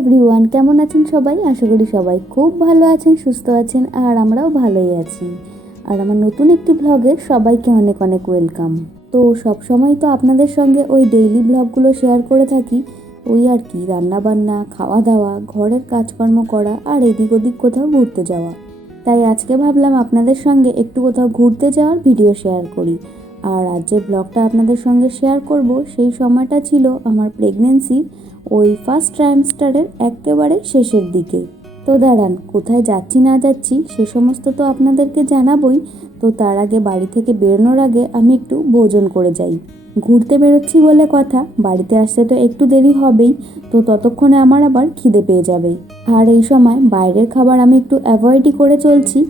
Everyone কেমন আছেন সবাই? আশা করি সবাই খুব ভালো আছেন, সুস্থ আছেন, আর আমরাও ভালোই আছি। আর আমার নতুন একটি ব্লগে সবাইকে অনেক অনেক ওয়েলকাম তো সব সময় তো আপনাদের সঙ্গে ওই ডেইলি ব্লগগুলো শেয়ার করে থাকি। ওই আর কি রান্না বান্না খাওয়া দাওয়া ঘরের কাজকর্ম করা, আর এদিক ওদিক কোথাও ঘুরতে যাওয়া। তাই আজকে ভাবলাম আপনাদের সঙ্গে একটু কোথাও ঘুরতে যাওয়ার ভিডিও শেয়ার করি। আর আজ যে ব্লগটা আপনাদের সঙ্গে শেয়ার করব, সেই সময়টা ছিল আমার প্রেগনেন্সির ওই ফার্স্ট ট্রাইমস্টারের একেবারে শেষের দিকে। তো দাঁড়ান, কোথায় যাচ্ছি না যাচ্ছি সে সমস্ত তো আপনাদেরকে জানাবই। তো তার আগে বাড়ি থেকে বেরোনোর আগে আমি একটু ভোজন করে যাই। ঘুরতে বেরোচ্ছি বলে কথা, বাড়িতে আসতে তো একটু দেরি হবেই। তো ততক্ষণে আমার আবার খিদে পেয়ে যাবে। আর এই সময় বাইরের খাবার আমি একটু অ্যাভয়েডই করে চলছি।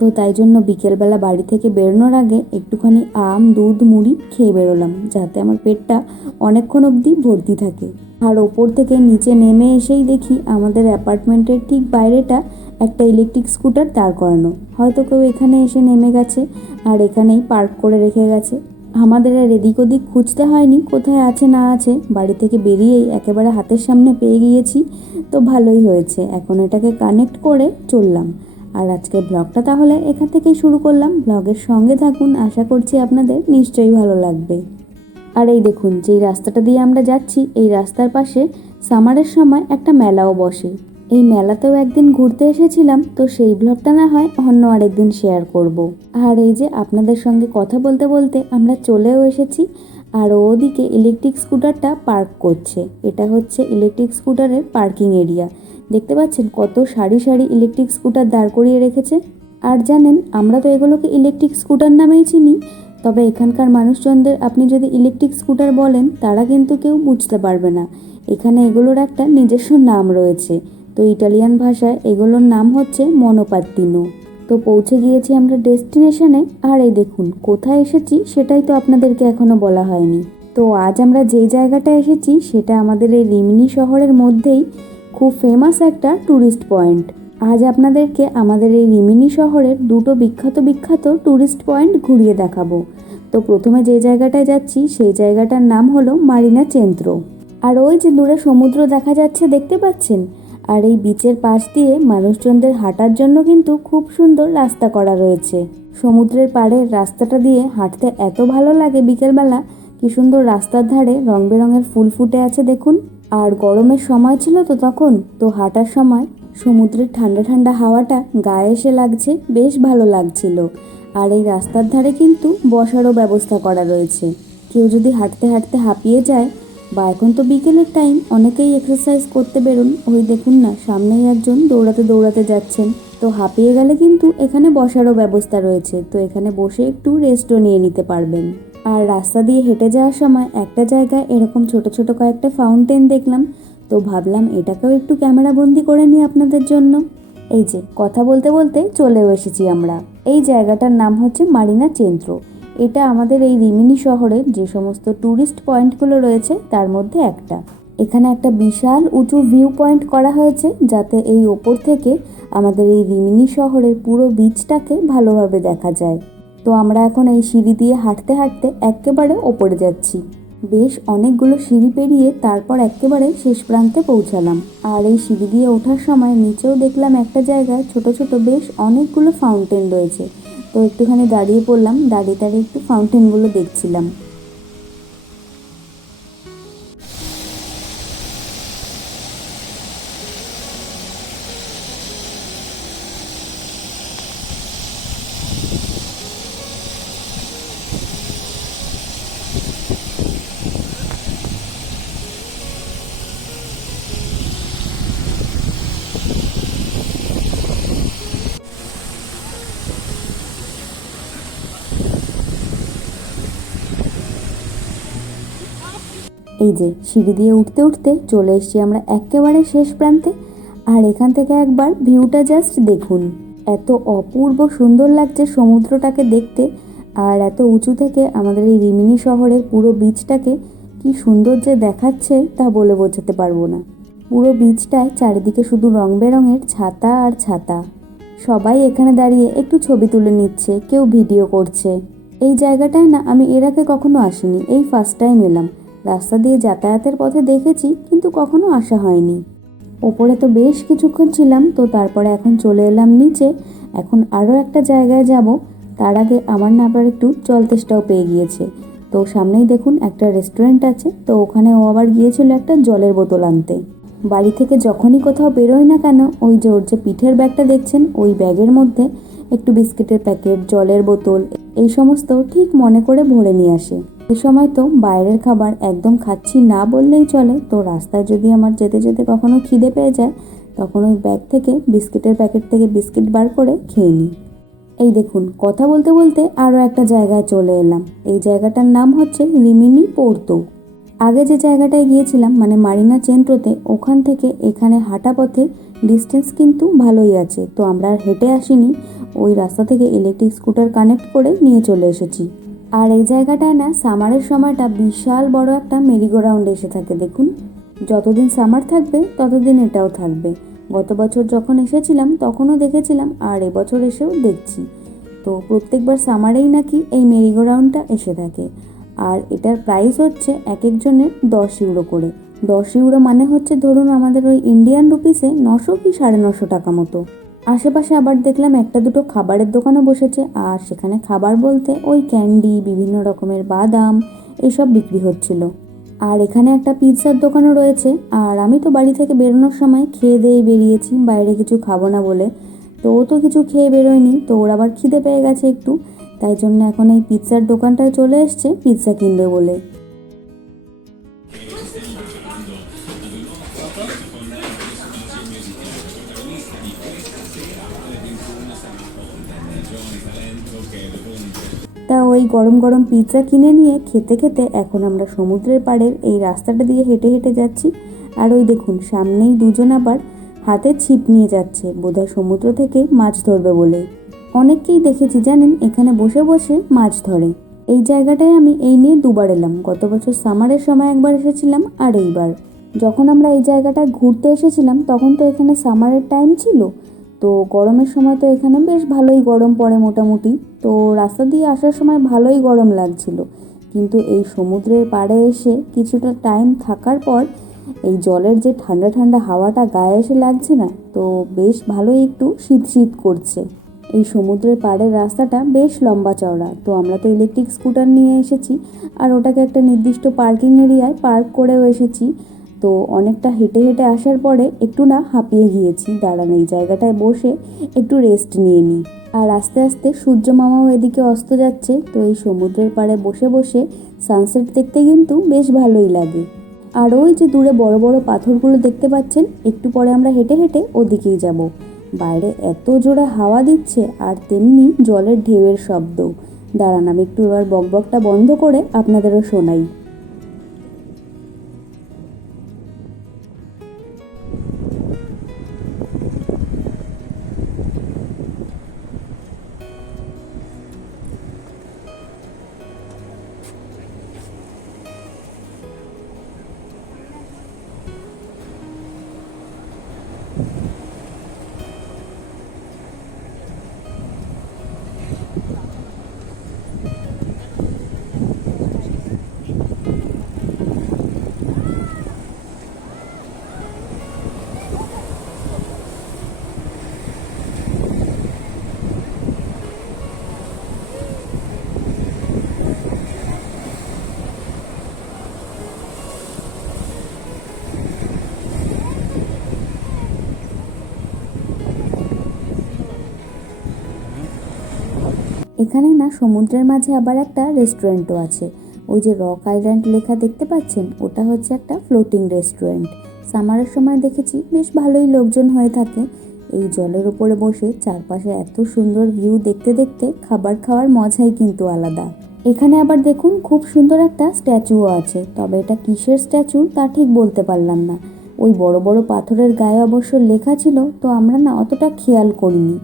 তো তাই জন্য বিকেলবেলা বাড়ি থেকে বেরোনোর আগে একটুখানি আম, দুধ, মুড়ি খেয়ে বেরোলাম, যাতে আমার পেটটা অনেকক্ষণ অবধি ভর্তি থাকে। আর ওপর থেকে নিচে নেমে এসেই দেখি আমাদের অ্যাপার্টমেন্টের ঠিক বাইরেটা একটা ইলেকট্রিক স্কুটার দাঁড় করানো। হয়তো কেউ এখানে এসে নেমে গেছে আর এখানেই পার্ক করে রেখে গেছে। আমাদের আর এদিক ওদিক খুঁজতে হয়নি কোথায় আছে না আছে। বাড়ি থেকে বেরিয়েই একেবারে হাতের সামনে পেয়ে গিয়েছি। তো ভালোই হয়েছে। এখন এটাকে কানেক্ট করে চললাম। আর আজকের ব্লগটা তাহলে এখান থেকেই শুরু করলাম। ব্লগের সঙ্গে থাকুন, আশা করছি আপনাদের নিশ্চয়ই ভালো লাগবে। আর এই দেখুন, যেই রাস্তাটা দিয়ে আমরা যাচ্ছি, এই রাস্তার পাশে সামারের সময় একটা মেলাও বসে। এই মেলাতেও একদিন ঘুরতে এসেছিলাম, তো সেই ব্লগটা না হয় অন্য আরেকদিন শেয়ার করব। আর এই যে আপনাদের সঙ্গে কথা বলতে বলতে আমরা চলেও এসেছি, আর ওদিকে ইলেকট্রিক স্কুটারটা পার্ক করছে। এটা হচ্ছে ইলেকট্রিক স্কুটারের পার্কিং এরিয়া দেখতে পাচ্ছেন কত সারি সারি ইলেকট্রিক স্কুটার দাঁড় করিয়ে রেখেছে। আর জানেন, আমরা তো এগুলোকে ইলেকট্রিক স্কুটার নামেই চিনি। তবে এখানকার মানুষজনদের আপনি যদি ইলেকট্রিক স্কুটার বলেন, তারা কিন্তু কেউ বুঝতে পারবে না। এখানে এগুলোর একটা নিজস্ব নাম রয়েছে। তো ইটালিয়ান ভাষায় এগুলোর নাম হচ্ছে মনোপাত্তিনো তো পৌঁছে গিয়েছি আমরা ডেস্টিনেশনে। আর এই দেখুন, কোথায় এসেছি সেটাই তো আপনাদেরকে এখনও বলা হয়নি। তো আজ আমরা যেই জায়গাটা এসেছি, সেটা আমাদের এই রিমিনি শহরের মধ্যেই। খুব ফেমাস একটা ট্যুরিস্ট পয়েন্ট আজ আপনাদেরকে আমাদের এই রিমিনি শহরের দুটো বিখ্যাত বিখ্যাত ট্যুরিস্ট পয়েন্ট ঘুরিয়ে দেখাবো। তো প্রথমে যে জায়গাটায় যাচ্ছি, সেই জায়গাটার নাম হলো মারিনা চেন্ত্র আর ওই যে দূরে সমুদ্র দেখা যাচ্ছে, দেখতে পাচ্ছেন? আর এই বিচের পাশ দিয়ে মানুষজনদের হাঁটার জন্য কিন্তু খুব সুন্দর রাস্তা করা রয়েছে। সমুদ্রের পাড়ের রাস্তাটা দিয়ে হাঁটতে এত ভালো লাগে বিকেলবেলা। কি সুন্দর রাস্তার ধারে রং বেরঙের ফুল ফুটে আছে, দেখুন। আর গরমের সময় ছিল তো তখন, তো হাঁটার সময় সমুদ্রের ঠান্ডা ঠান্ডা হাওয়াটা গায়ে এসে লাগছে, বেশ ভালো লাগছিল। আর এই রাস্তার ধারে কিন্তু বসারও ব্যবস্থা করা রয়েছে। কেউ যদি হাঁটতে হাঁটতে হাঁপিয়ে যায়, বা এখন তো বিকেলের টাইম অনেকেই এক্সারসাইজ করতে বেরোন। ওই দেখুন না, সামনেই একজন দৌড়াতে দৌড়াতে যাচ্ছেন। তো হাঁপিয়ে গেলে কিন্তু এখানে বসারও ব্যবস্থা রয়েছে। তো এখানে বসে একটু রেস্টও নিয়ে নিতে পারবেন। আর রাস্তা দিয়ে হেঁটে যাওয়ার সময় একটা জায়গায় এরকম ছোট ছোট কয়েকটা ফাউন্টেন দেখলাম। তো ভাবলাম এটাকেও একটু ক্যামেরা বন্দি করে নিই আপনাদের জন্য। এই যে, কথা বলতে বলতে চলেও এসেছি আমরা। এই জায়গাটার নাম হচ্ছে মারিনা চেন্দ্র এটা আমাদের এই রিমিনি শহরের যে সমস্ত ট্যুরিস্ট পয়েন্টগুলো রয়েছে, তার মধ্যে একটা। এখানে একটা বিশাল উঁচু ভিউ পয়েন্ট করা হয়েছে, যাতে এই ওপর থেকে আমাদের এই রিমিনি শহরের পুরো বিচটাকে ভালোভাবে দেখা যায়। তো আমরা এখন এই সিঁড়ি দিয়ে হাঁটতে হাঁটতে একেবারে ওপরে যাচ্ছি। বেশ অনেকগুলো সিঁড়ি পেরিয়ে তারপর একেবারে শেষ প্রান্তে পৌঁছালাম। আর এই সিঁড়ি দিয়ে ওঠার সময় নিচেও দেখলাম একটা জায়গায় ছোট ছোট বেশ অনেকগুলো ফাউন্টেন রয়েছে। তো একটুখানি দাঁড়িয়ে পড়লাম, দাঁড়িয়ে দাঁড়িয়ে একটু ফাউন্টেনগুলো দেখছিলাম। এই যে সিঁড়ি দিয়ে উঠতে উঠতে চলে এসেছি আমরা একেবারে শেষ প্রান্তে। আর এখান থেকে একবার ভিউটা জাস্ট দেখুন। এত অপূর্ব সুন্দর লাগছে সমুদ্রটাকে দেখতে। আর এত উঁচু থেকে আমাদের এই রিমিনি শহরের পুরো বিচটাকে কি সুন্দর যে দেখাচ্ছে তা বলে বোঝাতে পারব না। পুরো বিচটায় চারিদিকে শুধু রং বেরঙের ছাতা আর ছাতা। সবাই এখানে দাঁড়িয়ে একটু ছবি তুলে নিচ্ছে, কেউ ভিডিও করছে। এই জায়গাটায় না আমি এর আগে কখনো আসিনি, এই ফার্স্ট টাইম এলাম। রাস্তা দিয়ে যাতায়াতের পথে দেখেছি, কিন্তু কখনো আসা হয়নি। ওপরে তো বেশ কিছুক্ষণ ছিলাম, তো তারপরে এখন চলে এলাম নিচে। এখন আরও একটা জায়গায় যাব। তার আগে আমার না আবার একটু জল তেষ্টাও পেয়ে গিয়েছে। তো সামনেই দেখুন একটা রেস্টুরেন্ট আছে, তো ওখানে ও আবার গিয়েছিল একটা জলের বোতল আনতে। বাড়ি থেকে যখনই কোথাও বেরোয় না কেন, ওই যে ওর যে পিঠের ব্যাগটা দেখছেন, ওই ব্যাগের মধ্যে একটু বিস্কিটের প্যাকেট, জলের বোতল, এই সমস্ত ঠিক মনে করে ভরে নিয়ে আসে। এ সময় তো বাইরের খাবার একদম খাচ্ছি না বললেই চলে। তো রাস্তায় যদি আমার যেতে যেতে কখনো খিদে পেয়ে যায়, তখন ওই ব্যাগ থেকে বিস্কিটের প্যাকেট থেকে বিস্কিট বার করে খেয়ে নিই। এই দেখুন, কথা বলতে বলতে আরও একটা জায়গায় চলে এলাম। এই জায়গাটার নাম হচ্ছে রিমিনি পোর্তো। আগে যে জায়গাটায় গিয়েছিলাম মানে মারিনা চেন্ট্রোতে, ওখান থেকে এখানে হাঁটা পথে ডিস্টেন্স কিন্তু ভালোই আছে। তো আমরা আর হেঁটে আসিনি, ওই রাস্তা থেকে ইলেকট্রিক স্কুটার কানেক্ট করে নিয়ে চলে এসেছি। আর এই জায়গাটায় না সামারের সময়টা বিশাল বড় একটা মেরিগোরাউন্ড এসে থাকে, দেখুন। যতদিন সামার থাকবে, ততদিন এটাও থাকবে। গত বছর যখন এসেছিলাম, তখনও দেখেছিলাম, আর এবছর এসেও দেখছি। তো প্রত্যেকবার সামারেই নাকি এই মেরিগোরাউন্ডটা এসে থাকে। আর এটার প্রাইস হচ্ছে এক একজনের দশ ইউরো করে। দশ ইউরো মানে হচ্ছে, ধরুন আমাদের ওই ইন্ডিয়ান রুপিসে নশো কি সাড়ে নশো টাকা মতো। আশেপাশে আবার দেখলাম একটা দুটো খাবারের দোকানও বসেছে, আর সেখানে খাবার বলতে ওই ক্যান্ডি, বিভিন্ন রকমের বাদাম এইসব বিক্রি হচ্ছিল। আর এখানে একটা পিৎজার দোকানও রয়েছে, আর আমি তো বাড়ি থেকে বেরোনোর সময় খেয়ে দিয়ে বেরিয়েছি, বাইরে কিছু খাব না বলে। তো ও তো কিছু খেয়ে বেরোয়নি, তো ওর আবার খিদে পেয়ে গেছে একটু, তাই জন্য এখন এই পিৎজার দোকানটায় চলে এসছে, পিৎজা কিনবে বলে। ওই গরম গরম পিৎজা কিনে নিয়ে খেতে খেতে এখন আমরা সমুদ্রের পাড়ের এই রাস্তাটা দিয়ে হেঁটে হেঁটে যাচ্ছি। আর ওই দেখুন, সামনেই দুজন আবার হাতে ছিপ নিয়ে যাচ্ছে। বোধহয় সমুদ্র থেকে মাছ ধরবে বলে। অনেককেই দেখেছি, জানেন, এখানে বসে বসে মাছ ধরে। এই জায়গাটায় আমি এই নিয়ে দুবার এলাম। গত বছর সামারের সময় একবার এসেছিলাম আর এইবার। যখন আমরা এই জায়গাটায় ঘুরতে এসেছিলাম, তখন তো এখানে সামারের টাইম ছিল। তো গরমের সময় তো এখানে বেশ ভালোই গরম পড়ে মোটামুটি। তো রাস্তা দিয়ে আসার সময় ভালোই গরম লাগছিল। কিন্তু এই সমুদ্রের পাড়ে এসে কিছুটা টাইম থাকার পর এই জলের যে ঠান্ডা ঠান্ডা হাওয়াটা গায়ে এসে লাগছে না, তো বেশ ভালোই একটু শীত শীত করছে। এই সমুদ্রের পাড়ের রাস্তাটা বেশ লম্বা চওড়া, তো আমরা তো ইলেকট্রিক স্কুটার নিয়ে এসেছি। আর ওটাকে একটা নির্দিষ্ট পার্কিং এরিয়ায় পার্ক করেও এসেছি। তো অনেকটা হেঁটে হেঁটে আসার পরে একটু না হাঁপিয়ে গিয়েছি। দাঁড়ানো এই জায়গাটায় বসে একটু রেস্ট নিয়ে নিই। আর আস্তে আস্তে সূর্য মামাও এদিকে অস্ত যাচ্ছে, তো এই সমুদ্রের পাড়ে বসে বসে সানসেট দেখতে কিন্তু বেশ ভালোই লাগে। আর ওই যে দূরে বড় বড় পাথরগুলো দেখতে পাচ্ছেন, একটু পরে আমরা হেঁটে হেঁটে ওদিকেই যাব। বাইরে এত জোরে হাওয়া দিচ্ছে আর তেমনি জলের ঢেউয়ের শব্দ দাঁড়ান, আমি একটু এবার বকবকটা বন্ধ করে আপনাদেরও শোনাই। এখানে না সমুদ্রের মাঝে আবার একটা রেস্টুরেন্টও আছে। ওই যে রক আইল্যান্ড লেখা দেখতে পাচ্ছেন? ওটা হচ্ছে একটা ফ্লোটিং রেস্টুরেন্ট সামারের সময় দেখেছি, বেশ ভালোই লোকজন হয়ে থাকে। এই জলের উপরে বসে চারপাশে এত সুন্দর ভিউ দেখতে দেখতে খাবার খাওয়ার মজাই কিন্তু আলাদা। এখানে আবার দেখুন, খুব সুন্দর একটা স্ট্যাচুও আছে। তবে এটা কিসের স্ট্যাচু তা ঠিক বলতে পারলাম না। ওই বড় বড় পাথরের গায়ে অবশ্য লেখা ছিল, তো আমরা না অতটা খেয়াল করিনি।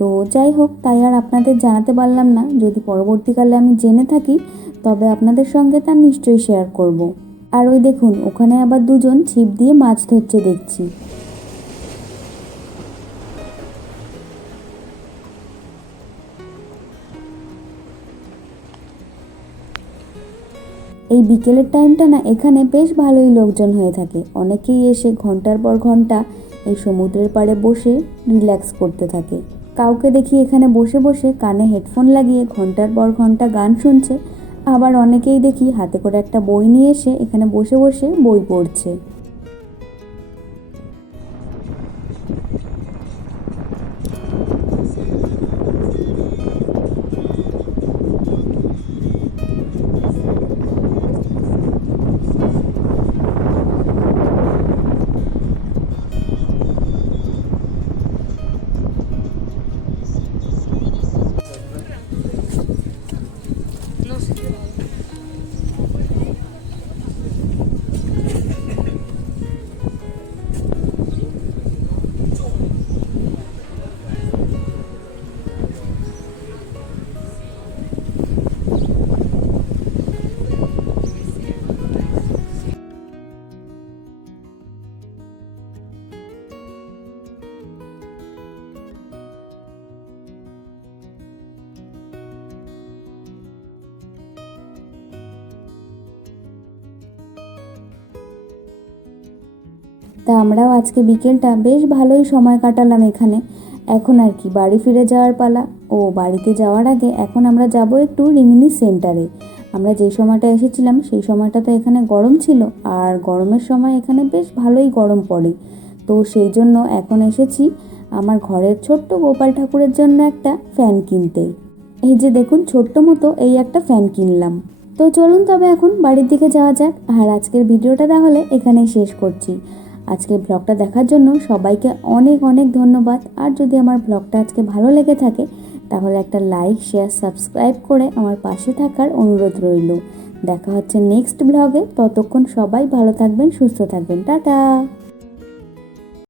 তো যাই হোক, তাই আর আপনাদের জানাতে পারলাম না। যদি পরবর্তীকালে আমি জেনে থাকি, তবে আপনাদের সঙ্গে তা নিশ্চয়ই শেয়ার করব। আর ওই দেখুন, ওখানে আবার দুজন ছিপ দিয়ে মাছ ধরছে দেখছি। এই বিকেলের টাইমটা না, এখানে বেশ ভালোই লোকজন হয়ে থাকে। অনেকেই এসে ঘণ্টার পর ঘণ্টা এই সমুদ্রের পাড়ে বসে রিল্যাক্স করতে থাকে। কাউকে দেখি এখানে বসে বসে কানে হেডফোন লাগিয়ে ঘণ্টার পর ঘণ্টা গান শুনছে। আবার অনেকেই দেখি হাতে করে একটা বই নিয়ে এসে এখানে বসে বসে বই পড়ছে। তা আমরাও আজকে বিকেলটা বেশ ভালোই সময় কাটালাম এখানে। এখন আর কি, বাড়ি ফিরে যাওয়ার পালা। ও, বাড়িতে যাওয়ার আগে এখন আমরা যাব একটু রিমিনি সেন্টারে। আমরা যেই সময়টা এসেছিলাম, সেই সময়টা তো এখানে গরম ছিল। আর গরমের সময় এখানে বেশ ভালোই গরম পড়ে। তো সেই জন্য এখন এসেছি আমার ঘরের ছোট্ট গোপাল ঠাকুরের জন্য একটা ফ্যান কিনতে। এই যে দেখুন, ছোট্ট মতো এই একটা ফ্যান কিনলাম। তো চলুন তবে এখন বাড়ির দিকে যাওয়া যাক। আর আজকের ভিডিওটা তাহলে এখানেই শেষ করছি। আজকের ব্লগটা দেখার জন্য সবাইকে অনেক অনেক ধন্যবাদ। আর যদি আমার ব্লগটা আজকে ভালো লেগে থাকে, তাহলে একটা লাইক শেয়ার সাবস্ক্রাইব করে আমার পাশে থাকার অনুরোধ রইল। দেখা হচ্ছে নেক্সট ব্লগে ততক্ষণ সবাই ভালো থাকবেন, সুস্থ থাকবেন। টাটা!